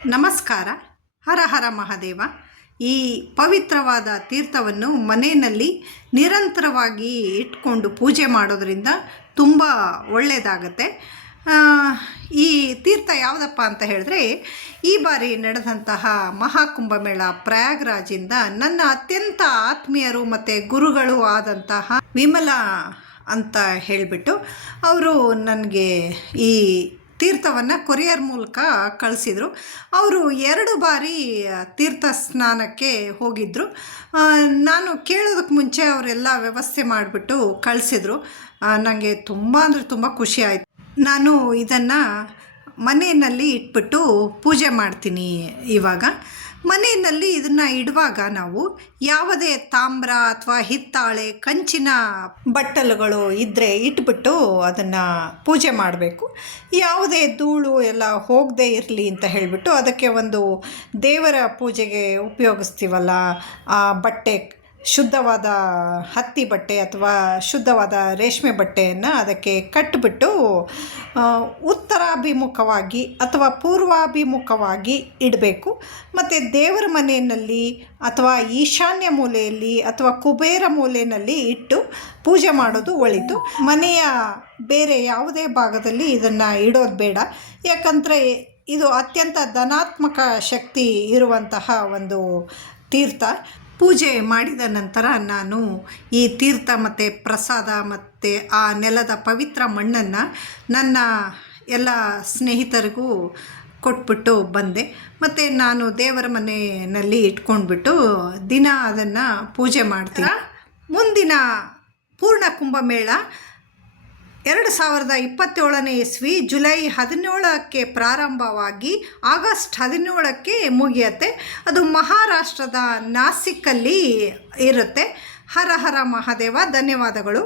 ನಮಸ್ಕಾರ. ಹರ ಹರ ಮಹಾದೇವ. ಈ ಪವಿತ್ರವಾದ ತೀರ್ಥವನ್ನು ಮನೆಯಲ್ಲಿ ನಿರಂತರವಾಗಿ ಇಟ್ಕೊಂಡು ಪೂಜೆ ಮಾಡೋದರಿಂದ ತುಂಬ ಒಳ್ಳೆಯದಾಗತ್ತೆ. ಈ ತೀರ್ಥ ಯಾವುದಪ್ಪ ಅಂತ ಹೇಳಿದ್ರೆ, ಈ ಬಾರಿ ನಡೆದಂತಹ ಮಹಾಕುಂಭಮೇಳ ಪ್ರಯಾಗ್ರಾಜಿಂದ ನನ್ನ ಅತ್ಯಂತ ಆತ್ಮೀಯರು ಮತ್ತು ಗುರುಗಳು ಆದಂತಹ ವಿಮಲಾ ಅಂತ ಹೇಳಿಬಿಟ್ಟು ಅವರು ನನಗೆ ಈ ತೀರ್ಥವನ್ನು ಕೊರಿಯರ್ ಮೂಲಕ ಕಳಿಸಿದರು. ಅವರು 2 ಬಾರಿ ತೀರ್ಥ ಸ್ನಾನಕ್ಕೆ ಹೋಗಿದ್ದರು. ನಾನು ಕೇಳೋದಕ್ಕೆ ಮುಂಚೆ ಅವರೆಲ್ಲ ವ್ಯವಸ್ಥೆ ಮಾಡಿಬಿಟ್ಟು ಕಳಿಸಿದರು. ನನಗೆ ತುಂಬ ಅಂದರೆ ತುಂಬ ಖುಷಿ ಆಯಿತು. ನಾನು ಇದನ್ನು ಮನೆಯಲ್ಲಿ ಇಟ್ಬಿಟ್ಟು ಪೂಜೆ ಮಾಡ್ತೀನಿ. ಇವಾಗ ಮನೆಯಲ್ಲಿ ಇದನ್ನು ಇಡುವಾಗ ನಾವು ಯಾವುದೇ ತಾಮ್ರ ಅಥವಾ ಹಿತ್ತಾಳೆ ಕಂಚಿನ ಬಟ್ಟಲುಗಳು ಇದ್ದರೆ ಇಟ್ಬಿಟ್ಟು ಅದನ್ನು ಪೂಜೆ ಮಾಡಬೇಕು. ಯಾವುದೇ ಧೂಳು ಎಲ್ಲ ಹೋಗದೇ ಇರಲಿ ಅಂತ ಹೇಳಿಬಿಟ್ಟು ಅದಕ್ಕೆ ಒಂದು ದೇವರ ಪೂಜೆಗೆ ಉಪಯೋಗಿಸ್ತೀವಲ್ಲ ಆ ಬಟ್ಟೆ, ಶುದ್ಧವಾದ ಹತ್ತಿ ಬಟ್ಟೆ ಅಥವಾ ಶುದ್ಧವಾದ ರೇಷ್ಮೆ ಬಟ್ಟೆಯನ್ನು ಅದಕ್ಕೆ ಕಟ್ಟಿಬಿಟ್ಟು ಉತ್ತರಾಭಿಮುಖವಾಗಿ ಅಥವಾ ಪೂರ್ವಾಭಿಮುಖವಾಗಿ ಇಡಬೇಕು. ಮತ್ತು ದೇವರ ಮನೆಯಲ್ಲಿ ಅಥವಾ ಈಶಾನ್ಯ ಮೂಲೆಯಲ್ಲಿ ಅಥವಾ ಕುಬೇರ ಮೂಲೆಯಲ್ಲಿ ಇಟ್ಟು ಪೂಜೆ ಮಾಡೋದು ಒಳಿತು. ಮನೆಯ ಬೇರೆ ಯಾವುದೇ ಭಾಗದಲ್ಲಿ ಇದನ್ನು ಇಡೋದು ಬೇಡ. ಯಾಕಂದರೆ ಇದು ಅತ್ಯಂತ ಧನಾತ್ಮಕ ಶಕ್ತಿ ಇರುವಂತಹ ಒಂದು ತೀರ್ಥ. ಪೂಜೆ ಮಾಡಿದ ನಂತರ ನಾನು ಈ ತೀರ್ಥ ಮತ್ತು ಪ್ರಸಾದ ಮತ್ತು ಆ ನೆಲದ ಪವಿತ್ರ ಮಣ್ಣನ್ನು ನನ್ನ ಎಲ್ಲ ಸ್ನೇಹಿತರಿಗೂ ಕೊಟ್ಬಿಟ್ಟು ಬಂದೆ. ಮತ್ತು ನಾನು ದೇವರ ಮನೆಯಲ್ಲಿ ಇಟ್ಕೊಂಡ್ಬಿಟ್ಟು ದಿನ ಅದನ್ನು ಪೂಜೆ ಮಾಡ್ತೀನಿ. ಮುಂದಿನ ಪೂರ್ಣ ಕುಂಭಮೇಳ 2027ನೇ ಇಸ್ವಿ ಜುಲೈ 17ಕ್ಕೆ ಪ್ರಾರಂಭವಾಗಿ ಆಗಸ್ಟ್ 17ಕ್ಕೆ ಮುಗಿಯುತ್ತೆ. ಅದು ಮಹಾರಾಷ್ಟ್ರದ ನಾಸಿಕ್ಕಲ್ಲಿ ಇರುತ್ತೆ. ಹರ ಹರ ಮಹಾದೇವ. ಧನ್ಯವಾದಗಳು.